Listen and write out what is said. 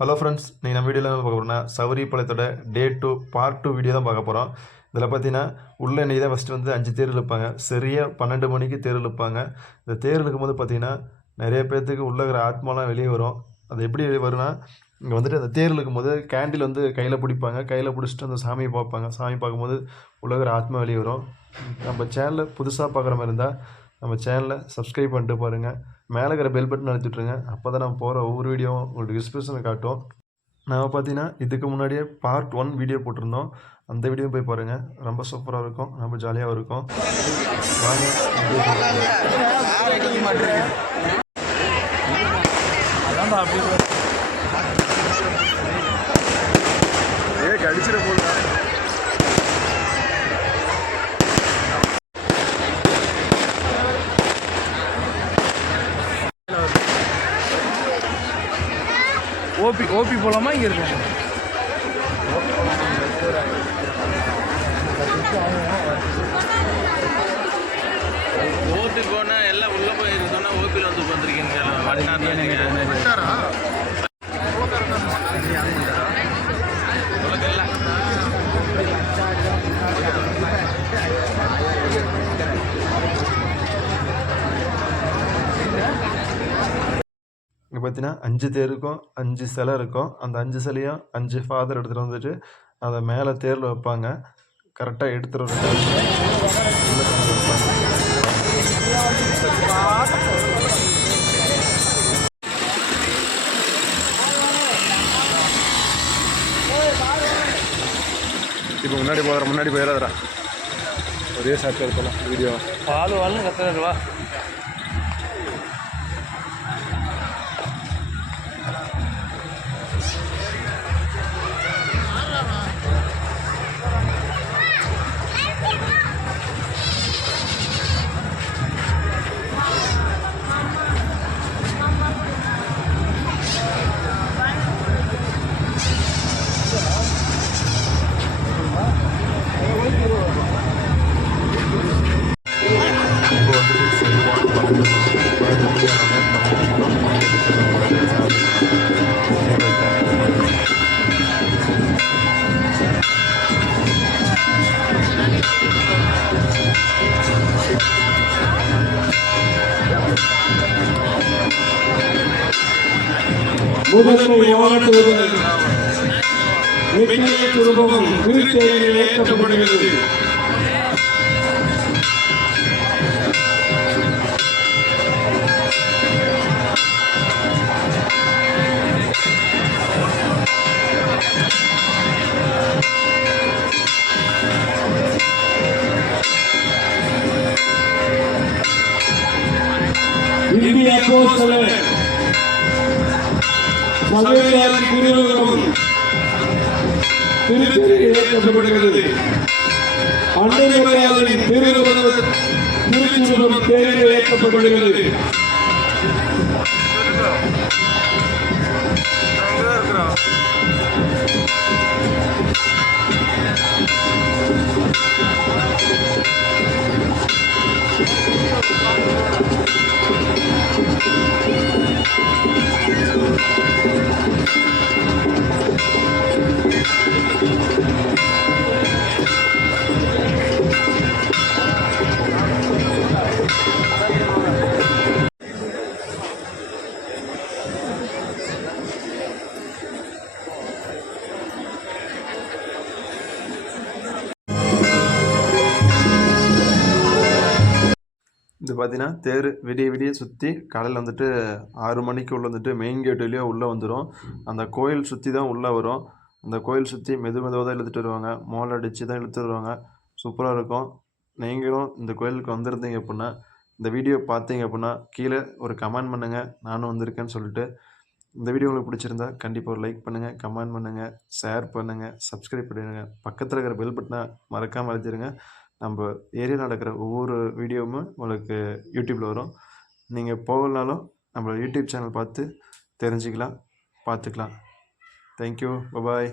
Hello friends நீங்கள் நம்ம வீடியோவில் பார்க்க போகிறோம்னா சவுரி பழத்தோட day two part two video தான் பார்க்க போகிறோம் இதில் பார்த்தீங்கன்னா உள்ள இன்றைக்கி தான் ஃபஸ்ட்டு வந்து அஞ்சு தேர் இழுப்பாங்க. சரியாக பன்னெண்டு மணிக்கு தேர் இழுப்பாங்க. இந்த தேர் இழுக்கும்போது பார்த்தீங்கன்னா நிறைய பேர்த்துக்கு உள்ளே இருக்கிற ஆத்மாலாம் வெளியே வரும். அது எப்படி வெளியே வரும்னா இங்கே வந்துட்டு அந்த தேர் இழுக்கும்போது கேண்டில் வந்து கையில் பிடிப்பாங்க. கையில் பிடிச்சிட்டு அந்த சாமியை பார்ப்பாங்க. சாமி பார்க்கும்போது உள்ள இருக்கிற ஆத்மா வெளியே வரும். நம்ம சேனலில் புதுசாக பார்க்குற மாதிரி இருந்தால் நம்ம சேனலை சப்ஸ்கிரைப் பண்ணிட்டு பாருங்கள் மேலே இருக்கிற பெல் பட்டன் அழுத்திட்டுருங்க. அப்போ தான் நம்ம போகிற ஒவ்வொரு வீடியோவும் உங்களுக்கு டிஸ்கிரிப்ஷனில் காட்டும். நம்ம பார்த்தீங்கன்னா இதுக்கு முன்னாடியே பார்ட் ஒன் வீடியோ போட்டிருந்தோம். அந்த வீடியோ போய் பாருங்கள் ரொம்ப சூப்பராக இருக்கும். ரொம்ப ஜாலியாகவும் இருக்கும். வாங்க. ஏ கடிச்சிட போல ஓபி ஓபி போலாமா? இங்க இருக்கும் ஓட்டு போனா எல்லாம் உள்ள போய் சொன்னா ஓபியில் வந்து உட்காந்துருக்கீங்க இங்கே பார்த்தீங்கன்னா அஞ்சு தேர் இருக்கும் அஞ்சு சிலை இருக்கும். அந்த அஞ்சு சிலையும் அஞ்சு ஃபாதர் எடுத்துகிட்டு வந்துட்டு அதை மேலே தேரில் வைப்பாங்க. கரெக்டாக எடுத்துகிட்டு வைப்பாங்க. இப்போ முன்னாடி போகிற முன்னாடி போயிடாதரா ஒரே சாட்டில் இருக்கலாம் வீடியோ பால் வாழ்னு கத்துறாரு முதன்மை வாழ்த்துவது வெற்றிலை குடும்பம் திருச்செயலில் ஏற்றப்படுகிறது இந்திய போஸ்டல் சபையாரின் திருவுருவம் திருச்சியில் அன்னை மரியாதையின் திருவுருவம் திருச்சிபுரம் தேரில் ஏற்றப்படுகிறது பார்த்தீங்கன்னா தேர் விடிய விடிய சுற்றி காலையில் வந்துட்டு ஆறு மணிக்கு உள்ளே வந்துட்டு மெயின் கேட் உள்ளே வந்துடும் அந்த கோயில் சுற்றி தான் உள்ளே வரும். அந்த கோயில் சுற்றி மெது மெதுவாக தான் இழுத்துட்டு வருவாங்க. மோளை அடித்து தான் இழுத்துட்டு வருவாங்க. சூப்பராக இருக்கும். நீங்களும் இந்த கோயிலுக்கு வந்திருந்தீங்க அப்படின்னா இந்த வீடியோ பார்த்தீங்க அப்படின்னா கீழே ஒரு கமெண்ட் பண்ணுங்கள் நானும் வந்திருக்கேன்னு சொல்லிட்டு. இந்த வீடியோ உங்களுக்கு பிடிச்சிருந்தா கண்டிப்பாக ஒரு லைக் பண்ணுங்கள் கமெண்ட் பண்ணுங்கள் ஷேர் பண்ணுங்கள் சப்ஸ்கிரைப் பண்ணிடுங்க. பக்கத்தில் இருக்கிற பெல் பட்டனை மறக்காமல் அழுத்திடுங்க. நம்ம ஏரியாவில் நடக்கிற ஒவ்வொரு வீடியோவும் உங்களுக்கு யூடியூப்பில் வரும். நீங்கள் போகலனாலும் நம்ம யூடியூப் சேனல் பார்த்து தெரிஞ்சுக்கலாம் பார்த்துக்கலாம். Thank you bye bye